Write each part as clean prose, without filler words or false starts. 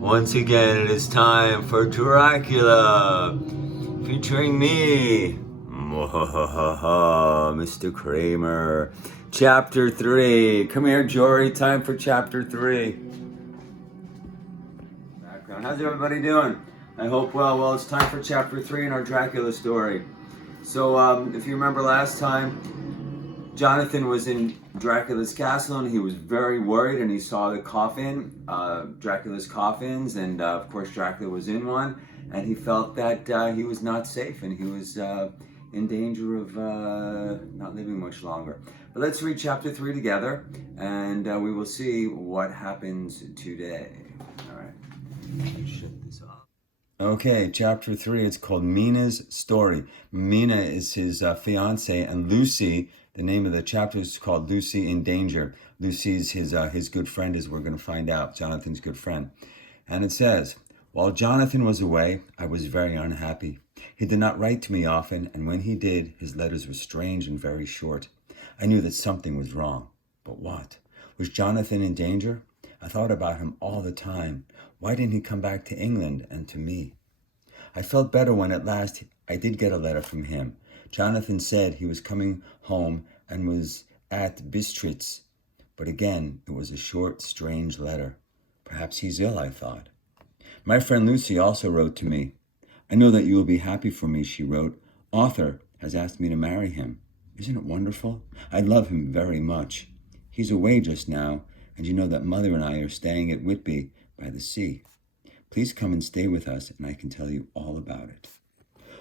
Once again, it is time for Dracula, featuring me, Mr. Kramer. Chapter 3. Come here, Jory. Time for Chapter 3. Background. How's everybody doing? I hope well. Well, it's time for Chapter 3 in our Dracula story. So, if you remember last time, Jonathan was in Dracula's castle and he was very worried, and he saw the coffin, Dracula's coffins, and of course Dracula was in one, and he felt that he was not safe and he was in danger of not living much longer. But let's read chapter 3 together, and we will see what happens today. All right, shut this off. Okay, chapter 3, it's called Mina's Story. Mina is his fiance, and Lucy, the name of the chapter is called Lucy in Danger. Lucy's his good friend, as we're going to find out, Jonathan's good friend. And it says, while Jonathan was away, I was very unhappy. He did not write to me often, and when he did, his letters were strange and very short. I knew that something was wrong. But what? Was Jonathan in danger? I thought about him all the time. Why didn't he come back to England and to me? I felt better when at last I did get a letter from him. Jonathan said he was coming home and was at Bistritz. But again, it was a short, strange letter. Perhaps he's ill, I thought. My friend Lucy also wrote to me. I know that you will be happy for me, she wrote. Arthur has asked me to marry him. Isn't it wonderful? I love him very much. He's away just now, and you know that Mother and I are staying at Whitby by the sea. Please come and stay with us, and I can tell you all about it.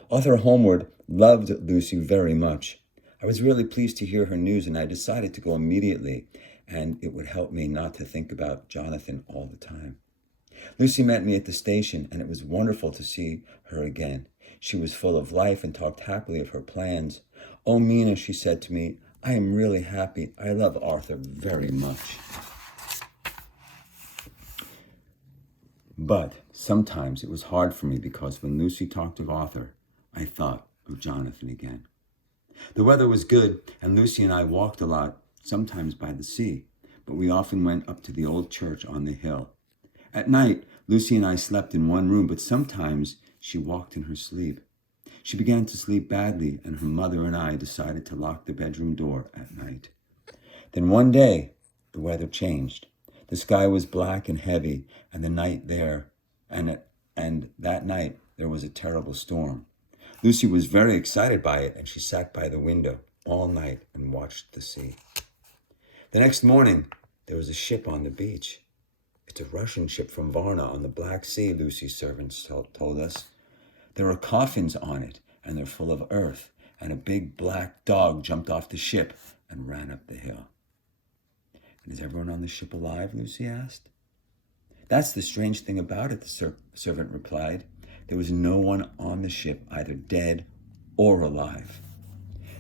Arthur Holmwood loved Lucy very much. I was really pleased to hear her news, and I decided to go immediately, and it would help me not to think about Jonathan all the time. Lucy met me at the station, and it was wonderful to see her again. She was full of life and talked happily of her plans. Oh, Mina, she said to me, I am really happy. I love Arthur very much. But sometimes it was hard for me because when Lucy talked of Arthur, I thought of Jonathan again. The weather was good, and Lucy and I walked a lot, sometimes by the sea, but we often went up to the old church on the hill. At night, Lucy and I slept in one room, but sometimes she walked in her sleep. She began to sleep badly, and her mother and I decided to lock the bedroom door at night. Then one day, the weather changed. The sky was black and heavy, and that night there was a terrible storm. Lucy was very excited by it, and she sat by the window all night and watched the sea. The next morning, there was a ship on the beach. It's a Russian ship from Varna on the Black Sea, Lucy's servants told us. There are coffins on it, and they're full of earth, and a big black dog jumped off the ship and ran up the hill. And is everyone on the ship alive? Lucy asked. That's the strange thing about it, the servant replied. There was no one on the ship, either dead or alive.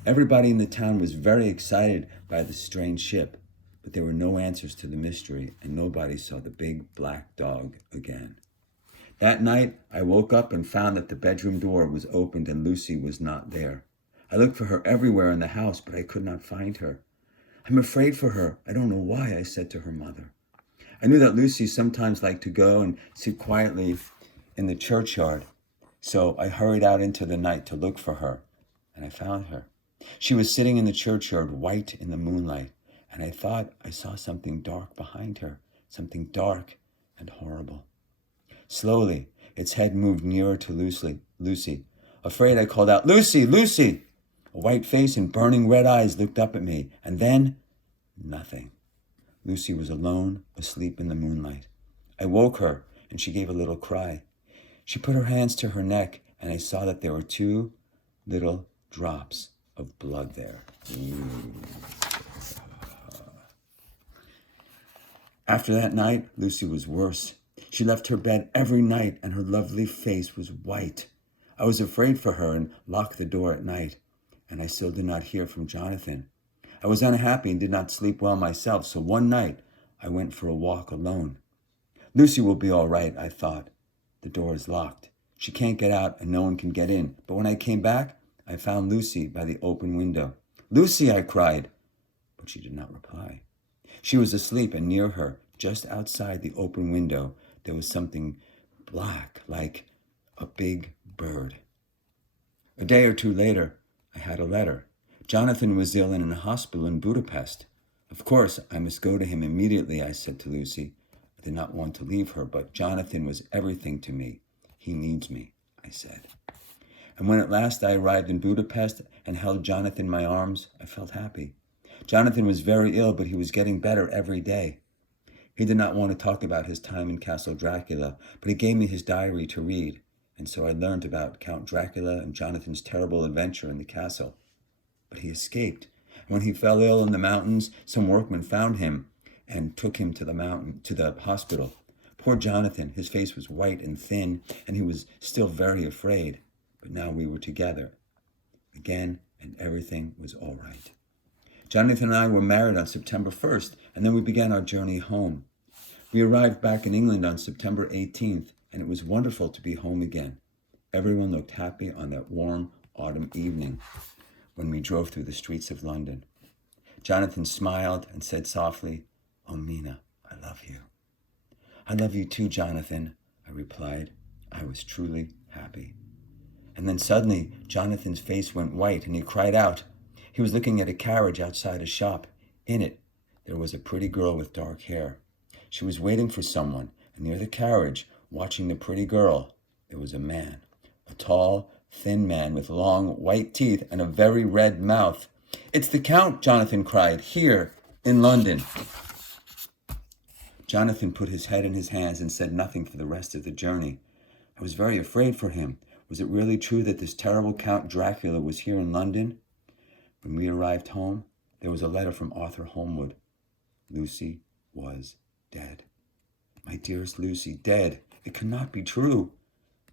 Everybody in the town was very excited by the strange ship, but there were no answers to the mystery, and nobody saw the big black dog again. That night, I woke up and found that the bedroom door was opened and Lucy was not there. I looked for her everywhere in the house, but I could not find her. I'm afraid for her. I don't know why, I said to her mother. I knew that Lucy sometimes liked to go and sit quietly in the churchyard, so I hurried out into the night to look for her, and I found her. She was sitting in the churchyard, white in the moonlight, and I thought I saw something dark behind her, something dark and horrible. Slowly, its head moved nearer to Lucy. Afraid, I called out, Lucy, Lucy! A white face and burning red eyes looked up at me, and then nothing. Lucy was alone, asleep in the moonlight. I woke her, and she gave a little cry. She put her hands to her neck, and I saw that there were 2 little drops of blood there. After that night, Lucy was worse. She left her bed every night, and her lovely face was white. I was afraid for her and locked the door at night, and I still did not hear from Jonathan. I was unhappy and did not sleep well myself, so one night I went for a walk alone. Lucy will be all right, I thought. The door is locked. She can't get out and no one can get in. But when I came back, I found Lucy by the open window. Lucy, I cried, but she did not reply. She was asleep, and near her, just outside the open window, there was something black, like a big bird. A day or two later, I had a letter. Jonathan was ill and in a hospital in Budapest. Of course, I must go to him immediately, I said to Lucy. I did not want to leave her, but Jonathan was everything to me. He needs me, I said. And when at last I arrived in Budapest and held Jonathan in my arms, I felt happy. Jonathan was very ill, but he was getting better every day. He did not want to talk about his time in Castle Dracula, but he gave me his diary to read, and so I learned about Count Dracula and Jonathan's terrible adventure in the castle. But he escaped. And when he fell ill in the mountains, some workmen found him and took him to the hospital. Poor Jonathan, his face was white and thin, and he was still very afraid. But now we were together again, and everything was all right. Jonathan and I were married on September 1st, and then we began our journey home. We arrived back in England on September 18th, and it was wonderful to be home again. Everyone looked happy on that warm autumn evening when we drove through the streets of London. Jonathan smiled and said softly, "Oh, Mina, I love you." "I love you too, Jonathan," I replied. I was truly happy. And then suddenly, Jonathan's face went white, and he cried out. He was looking at a carriage outside a shop. In it, there was a pretty girl with dark hair. She was waiting for someone, and near the carriage, watching the pretty girl, there was a man, a tall, thin man with long, white teeth and a very red mouth. "It's the Count," Jonathan cried, "here in London." Jonathan put his head in his hands and said nothing for the rest of the journey. I was very afraid for him. Was it really true that this terrible Count Dracula was here in London? When we arrived home, there was a letter from Arthur Holmwood. Lucy was dead. My dearest Lucy, dead. It cannot be true.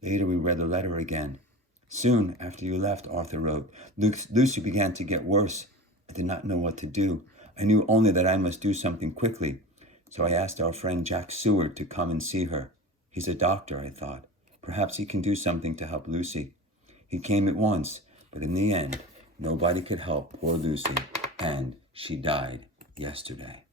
Later we read the letter again. Soon after you left, Arthur wrote, Lucy began to get worse. I did not know what to do. I knew only that I must do something quickly. So I asked our friend Jack Seward to come and see her. He's a doctor, I thought. Perhaps he can do something to help Lucy. He came at once, but in the end, nobody could help poor Lucy, and she died yesterday.